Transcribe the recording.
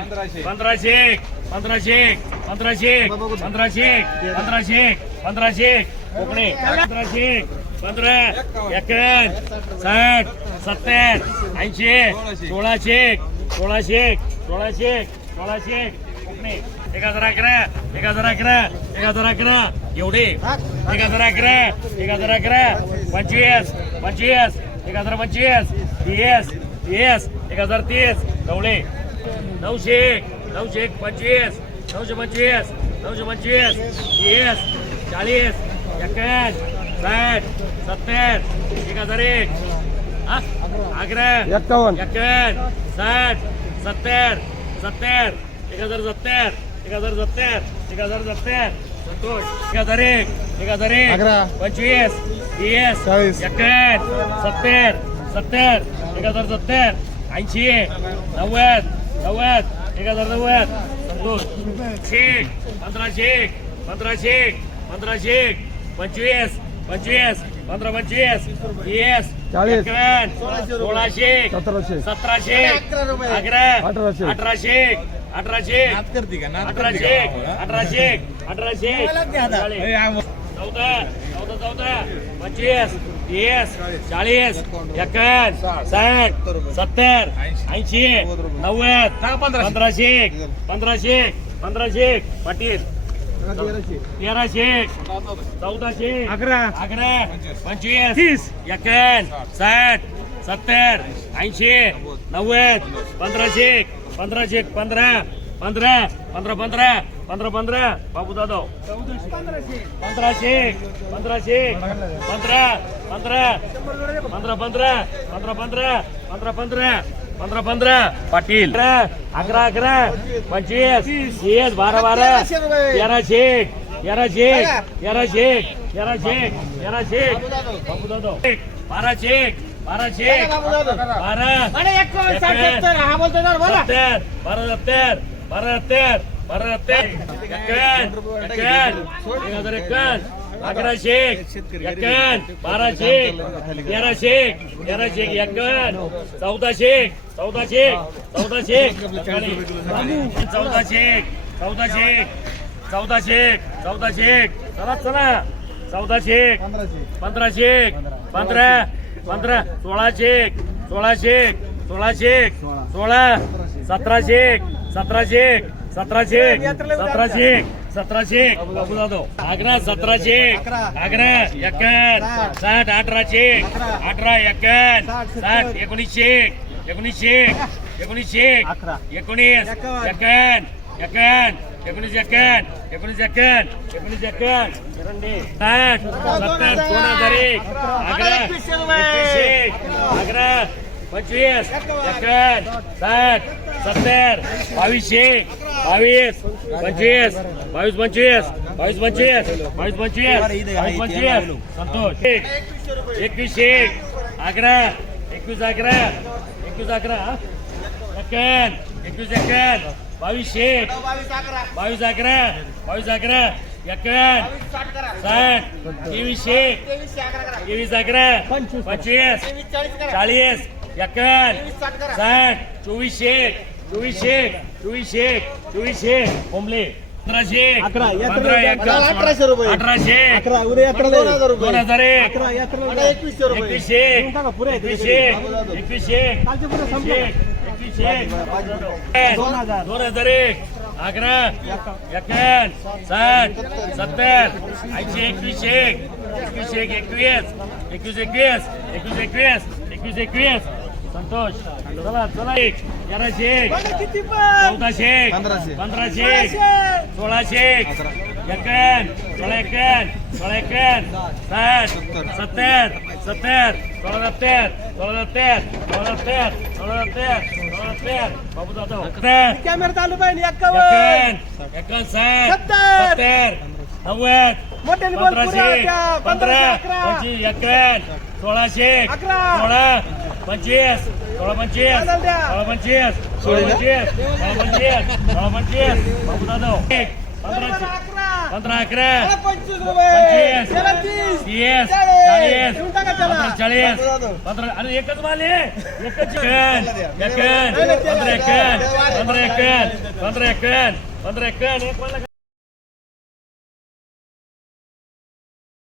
पंधराशे. पंधराशे पंधराशे पंधराशे पंधराशे पंधराशे कोकणे पंधराशे पंधरा एकावन्न साठ सत्तर ऐंशी सोळाशे सोळाशे एक सोळाशे सोळाशे. एक कोकणे एक हजार अकरा एक हजार अकरा एक हजार अकरा. एवढे. एक हजार अकरा एक हजार अकरा. पंचवीस पंचवीस एक हजार पंचवीस. तीस तीस एक हजार तीस. कवळे नऊशे एक नऊशे एक पंचवीस नऊशे पंचवीस नऊशे पंचवीस तीस चाळीस एकावन्न साठ सत्तर एक हजार एक? अकरा एकावन्न साठ सत्तर सत्तर एक हजार सत्तर एक हजार सत्तर एक हजार सत्तर संतोष एक हजार एक एक हजार एक. पंचवीस तीस चाळीस. एकावन्न सत्तर सत्तर एक हजार सत्तर ऐंशी नव्वद नव्वद एक हजार नव्वद. संतोष शेख पंधरा शेख पंधरा शेख पंधरा शेख पंचवीस पंचवीस पंधरा पंचवीस वीस चाळीस सोळा शेख सतरा शेख अकरा अठरा शेख अठरा शेख अठरा शेख अठरा शेख अठरा शेख चौदा चौदा चौदा. पंचवीस तीस चाळीस एकावन्न साठ सत्तर ऐंशी नव्वद पंधराशे पंधराशे पंधराशे पाटील तेराशे चौदाशे अकरा अकरा पंचवीस तीस एकावन्न साठ सत्तर ऐंशी नव्वद पंधराशे पंधराशे पंधरा पंधरा पंधरा पंधरा पंधरा पंधरा. बाबू जाधव. पंधराशे पंधराशे पंधरा पंधरा पंधरा. पंधरा पंधरा पंधरा पंधरा पंधरा पंधरा पंधरा पाटील. अकरा अकरा पंचवीस तीस बारा बारा. तेराशे तेराशे तेराशे तेराशे तेराशे बाबू जाधव. बाराशे बाराशे बारा बारा. सत्तर बारा सत्तर. भारतर भारतर कॅन कॅन एक हजार एक्कान अकरा शेख एक्कान बारा शेख तेरा शेख तेरा शेख एक्कान चौदा शेख चौदा शेख चौदा शेख चौदा शेख चौदा शेख चौदा शेख चौदा शेख चला चला. चौदा शेख पंधरा शेख पंधरा पंधरा सोळा शेख सोळा शेख सोळा शेख सोळा सतरा शेख सतराशे एक सतराशे एक सतराशे एक सतराशे एक. बाबू जाधव. आग्रा सतराशे एक. आग्रा एक्क्याण साठ. अठराशे एक. अठरा एक्क्याण साठ एकोणीसशे एक. एकोणीसशे एक. एकोणीसशे एक. एकोणीस. एक्क्याण एक्क्याण एकोणीस एक्क्याण एकोणीस एक्क्याण एकोणीस एक्क्याण साठ सत्तर दोन हजार एक. आग्रा. आग्रा. पंचवीस एकावन्न साठ सत्तर बावीसशे बावीस पंचवीस बावीस पंचवीस बावीस पंचवीस बावीस पंचवीस बावीस पंचवीस संतोष एक अकरा एकवीस अकरा एकवीस अकरा हा? एकावन्न एकवीस एकावन्न बावीसशे बावीस अकरा बावीस अकरा एकावन्न साठ तेवीसशे तेवीस अकरा पंचवीस चाळीस यकल साठ चोवीस एक चोवीस एक चोवीस एक चोवीस एक. कोंबले. अकरा अकराशे रुपये. अठराशे अकरा दोन हजार एक. एकवीसशे एकवीसशे एकवीसशे एकवीसशे दोन हजार. एक. अकरा एकान साठ. सत्तर. ऐंशी एकवीस एक. एकवीस एक एकवीस. एकवीस एकवीस. एकवीस एकवीस. एकवीस एकवीस. संतोष चला चला एक. तेराशे एक. चौदाशे एक. पंधराशे. एक. सोळाशे एक. एकावन्न सोळा एकावन्न सोळा एकावन्न साठ. सत्तर. सत्तर. सोळा सत्तर. सोळा सत्तर सोळा सत्तर सोळा सत्तर सोळा सत्तर बाबू जाधव सत्तर. कॅमेरा चालू पाहिजे एक्कावन्न. एकावन्न एकावन्न साठ सत्तर. नव्वद. पंधराशे. पंधरा. पंचवीस एकावन्न सोळाशे अकरा. सोळा. Romantias, Bola Mandias, Bola Mandias, Bola Mandias, Bola Mandias, Bola Mandias, vamos Dadão. पंधरा अकरा पंचवीस तीस चाळीस पंधरा चाळीस पंधरा अरे एकच माल आहे एकच एकन एकन पंधरा एकन पंधरा एकन पंधरा एकन पंधरा एकन एक माल